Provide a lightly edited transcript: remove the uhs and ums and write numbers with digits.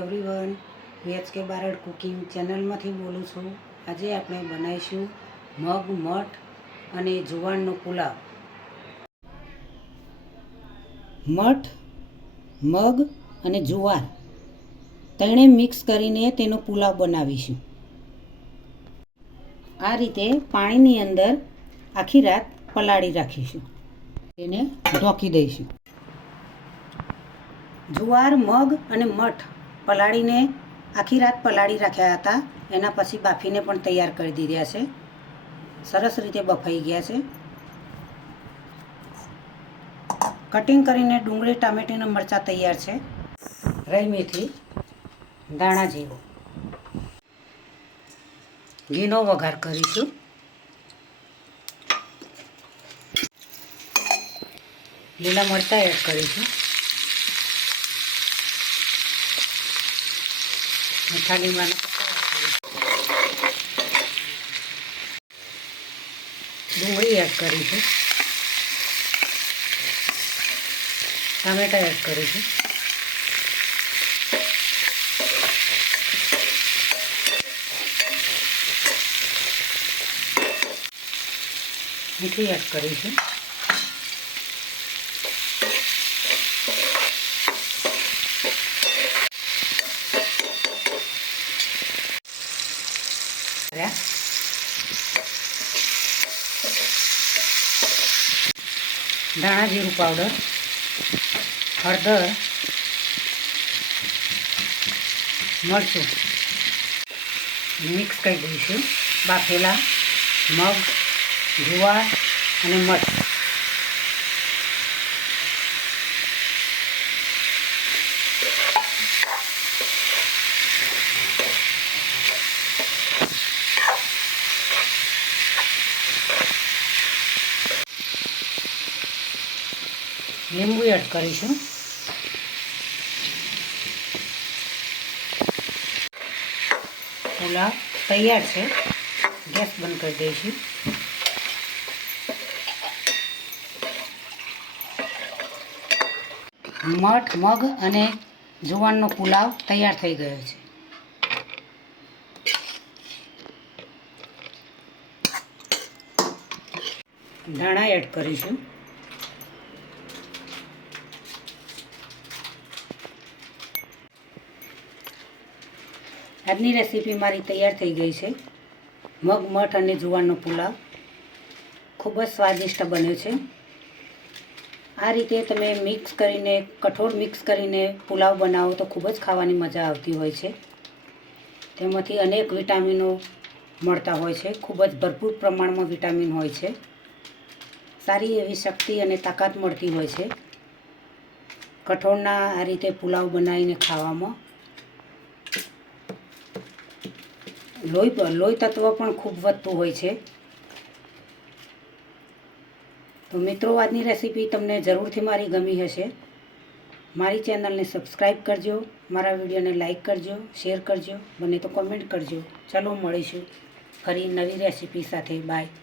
Everyone, VHK Barad cooking ચેનલમાંથી બોલું છું। આજે આપણે બનાવીશું મગ, મઠ અને જુવારનો પુલાવ। મઠ, મગ અને જુવાર ત્રણે મિક્સ કરીને તેનો પુલાવ બનાવીશું। આ રીતે પાણીની અંદર આખી રાત પલાળી રાખીશું, તેને ઢોકી દઈશું। જુવાર, મગ અને મઠ પલાળીને આખી રાત પલાળી રાખ્યા હતા, એના પછી બાફીને પણ તૈયાર કરી દીધા છે। સરસ રીતે બફાઈ ગયા છે। કટિંગ કરીને ડુંગળી, ટામેટાં અને મરચાં તૈયાર છે। રાઈ, મેથી, ધાણા જીરું, ઘીનો વઘાર કરીશું। લીલા મરચાં એડ કરીશું। મીઠા લીમડાનો ડુંગળી એડ કરીશું। ટામેટાં એડ કરીશું। મીઠું એડ કરીશું। ધાણા જીરું પાવડર, હળદર, મરચું મિક્સ કરી દઈશું। બાફેલા મગ, જુવાર અને મઠ લીંબુ એડ કરીશું। પુલાવ તૈયાર છે, ગેસ બંધ કરી દઈશું। મઠ, મગ અને જુવારનો પુલાવ તૈયાર થઈ ગયો છે। ધાણા એડ કરીશું। આજની રેસીપી મારી તૈયાર થઈ ગઈ છે। મગ, મઠ અને જુવારનો પુલાવ ખૂબ જ સ્વાદિષ્ટ બન્યો છે। આ રીતે તમે મિક્સ કરીને, કઠોળ મિક્સ કરીને પુલાવ બનાવો તો ખૂબ જ ખાવાની મજા આવતી હોય છે। તેમાંથી અનેક વિટામિનો મળતા હોય છે, ખૂબ જ ભરપૂર પ્રમાણમાં વિટામિન હોય છે। સારી એવી શક્તિ અને તાકાત મળતી હોય છે કઠોળના આ રીતે પુલાવ બનાવીને ખાવામાં। લોહી તત્વ પણ ખૂબ વધતું હોય છે। તો મિત્રો, આજની રેસીપી તમને જરૂરથી મારી ગમી હશે। મારી ચેનલને સબસ્ક્રાઈબ કરજો, મારા વિડીયોને લાઈક કરજો, શેર કરજો, બને તો કમેન્ટ કરજો। ચાલો મળીશું ફરી નવી રેસીપી સાથે। બાય।